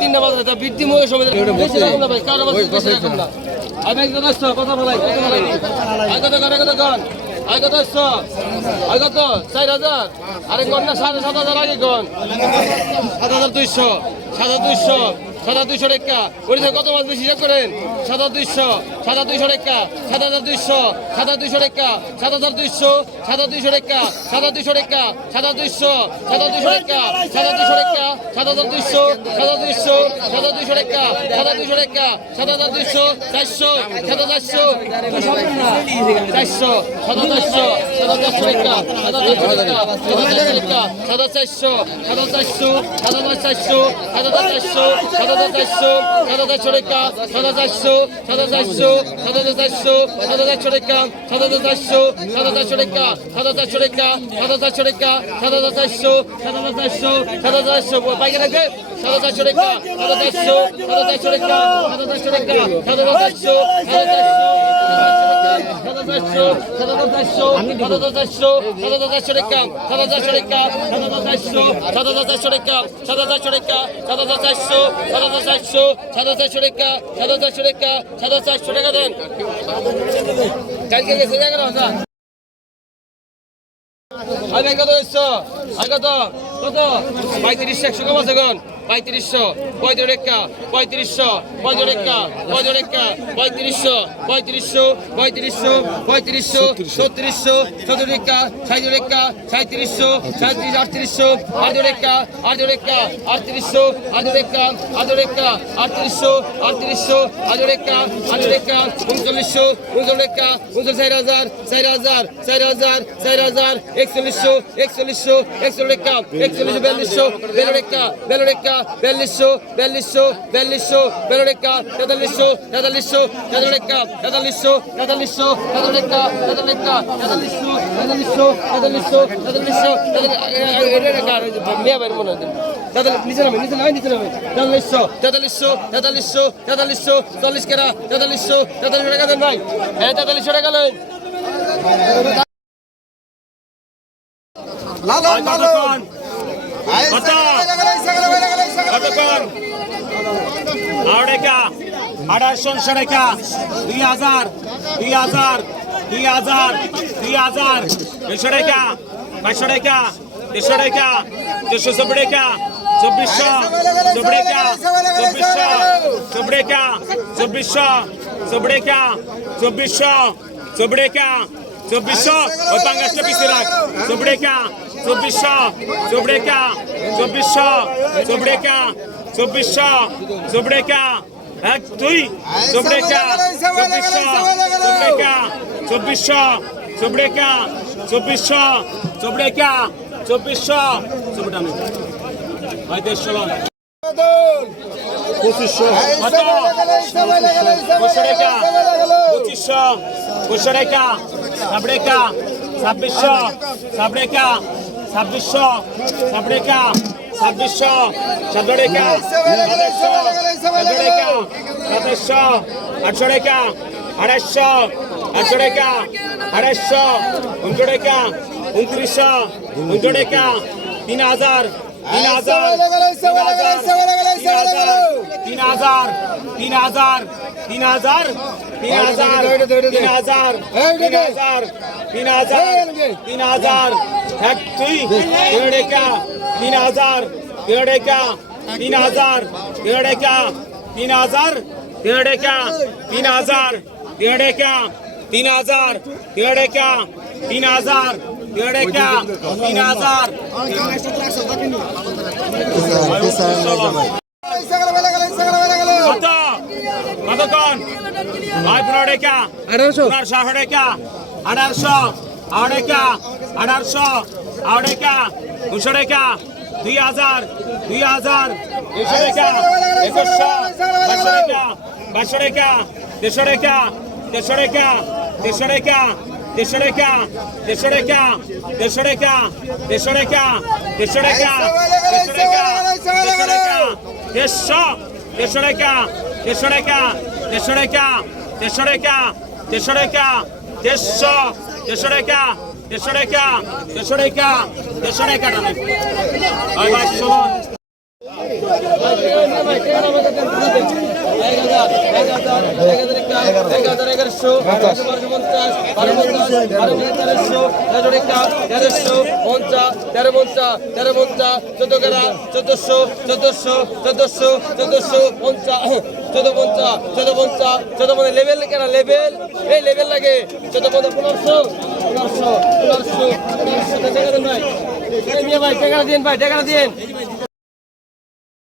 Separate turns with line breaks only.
তিনটা বাজারে বৃদ্ধি মহে সময় বেশি রকম না ভাই কারও বেশি রকম না। আমি একজন আসছো কথা বলাই কথা বলাই। আয় কত কর কত কন আয় আসছো। চার হাজার। আরে কন না সাড়ে সাত হাজার আগে কন? সাত হাজার দুইশো সাত হাজার দুইশো সাত হাজার দুইশো টাকা। ওড়িশা কত মাছ বেশি হিসাব করেন? সাত হাজার দুইশো সাত হাজার দুইশো টাকা। সাত হাজার দুইশো সাদা দুইশো রেখা সাত হাজার দুইশো সাদা দুইশো রেখা সাদা দুইশো রেখা সাদা দুইশো সাদা দুইশো রেখা সাদা দুইশো রেখা সাত হাজার দুইশো সাদা দুইশো সাদা দুইশো রেখা সাদা দুইশো রেখা সাত হাজার দুইশো চারশো সাদা চারশো চারশো সাদা চারশো সাদা চারশো রেখা সাদা চারশো রেখা সাদা চারশো রেখা সাদা চারশো সাদা চারশো সাদা চারশো সাদা চারশো সাদা চারশো সাদা চারশো রেখা সাদা চারশো সাদা চারশো সাদা চারশো সাদা চারশো রেখা সাত হাজার চারশো সাত হাজার চারশো রেখা সাত হাজার চারশো রেখা রাখবে সাত হাজার চারশো টাকা সাত হাজার চারশো সাত হাজার চারশো সাত হাজার চারশো সাত চারশো সাত চারশো রেখা সাত চারশো সাত চারশো টাকা সাত চারশো টাকা সাত চারশো সাত চারশো কালকে গেছে জায়গা আগে কত এসছো আগে কত কত পঁয়ত্রিশ একশো কম আছে পঁয়ত্রিশশো পঁয়ত্রিশা পঁয়ত্রিশশো পঁয়ত্রিশা পঁয়ত্রিশা পঁয়ত্রিশশো পঁয়ত্রিশশো পঁয়ত্রিশশো পঁয়ত্রিশশো, ছত্রিশশো চতুরেখা সাঁত্রিশা সাঁত্রিশশো সাঁত্রিশ আটত্রিশশো আটরেখা আটরেখা আটত্রিশশো আটরেখা আটরেখা আটত্রিশশো আটত্রিশশো আটরেখা আটরেখা উনচল্লিশশো, উনচল্লিশা, উনচল্লিশ, চার হাজার চার হাজার চার হাজার চার হাজার, একচল্লিশশো একচল্লিশশো, একচল্লিশা, একচল্লিশ, বিয়াল্লিশশো বেলরেখা বেলরেখা বিয়াল্লিশশো বিয়াল্লিশশো বিয়াল্লিশশো বেলোর একা তেতাল্লিশশো তেতাল্লিশশো তেতাল্লিশ একা তেতাল্লিশশো তেতাল্লিশশো তেতাল্লিশ একা তেতাল্লিশ একা তেতাল্লিশশো তেতাল্লিশশো তেতাল্লিশশো তেতাল্লিশশো মেয়ে বাড়ি মনে হয় নিচে নামে নিচে নামে নিচে নামে তেতাল্লিশশো তেতাল্লিশশো তেতাল্লিশশো তেতাল্লিশশো চল্লিশ কেরা তেতাল্লিশশো তেতাল্লিশশো টাকা দেন ভাই হ্যাঁ তেতাল্লিশশো টাকা নেন
লালন লালন
কত? কতক্ষণ আড়াইকা আড়াইশো টাকা দুই হাজার দুই হাজার দুই হাজার দুই হাজার দুইশো টাকা বাইশশো টাকা দেড়শো টাকা দেড়শো চব্বিশ টাকা চব্বিশশো চব্বিশ টাকা চব্বিশশো চব্বিশ টাকা চব্বিশশো চব্বিশ টাকা চব্বিশশো চব্বিশ টাকা চব্বিশশো, ওই পাঙ্গাসটা পিছিয়ে রাখ। চোপড়েকা, চব্বিশশো চোপড়েকা চব্বিশশো চোপড়েকা চব্বিশশো, চোপড়েকা, এক, দুই, চোপড়েকা, চব্বিশশো চোপড়েকা চব্বিশশো চোপড়েকা চব্বিশশো চোপড়েকা, চব্বিশশো চোপড়া আমি। ভাই, দেড়শো
পঁচিশশো
পঁচিশশো পঁচিশশো সাবড়েকা ছাব্বিশশো সাবড়েকা ছাব্বিশশো সাবড়েকা ছাব্বিশশো সতেরোকা সাতাশশো সতেরোকা সাতাশশো আটশো রেখা আড়াইশো আটশো রেখা আড়াইশো উনশো রেখা উনত্রিশশো উনশো রেখা তিন হাজার তিন হাজার তিন হাজার তিন হাজার তিন হাজার তিন হাজার তিন হাজার তিন হাজার তিন হাজার তিন হাজার এক দুই তিন রেখা তিন হাজার তিন রেখা তিন হাজার তিন রেখা তিন হাজার তিন রেখা তিন হাজার তিন রেখা তিন হাজার তিন রেখা তিন হাজার তিন রেখা তিন হাজার
আঠারোশো
আঠারোশো আড়াইকা আঠারোশো আড়াইকা দুশো টাকা দুই হাজার দুই হাজার দুশো টাকা একুশশো বাইশশো টাকা বাইশশো টাকা দেড়শো টাকা দেড়শো টাকা দেড়শো টাকা দেড়শো টাকা দেড়শো টাকা দেড়শো টাকা দেড়শো টাকা দেড়শো টাকা দেড়শো টাকা দেড়শো টাকা দেড়শো দেড়শো টাকা দেড়শো টাকা
এগারোশো পঞ্চাশ বারো পঞ্চাশ বারো তেরোশো তেরো একটা তেরোশো পঞ্চাশ তেরো পঞ্চাশ তেরো পঞ্চাশ চোদ্দ কেরা চোদ্দশো চোদ্দশো চোদ্দশো চোদ্দশো পঞ্চাশ চোদ্দ পঞ্চাশ চোদ্দ পঞ্চাশ লেভেল কেন লেভেল এই লেভেল লাগে চোদ্দ পঞ্চাশ পনেরোশো পনেরোশো পনেরোশো পনেরোশো ভাই ভাই দিন ভাই টাকা দিন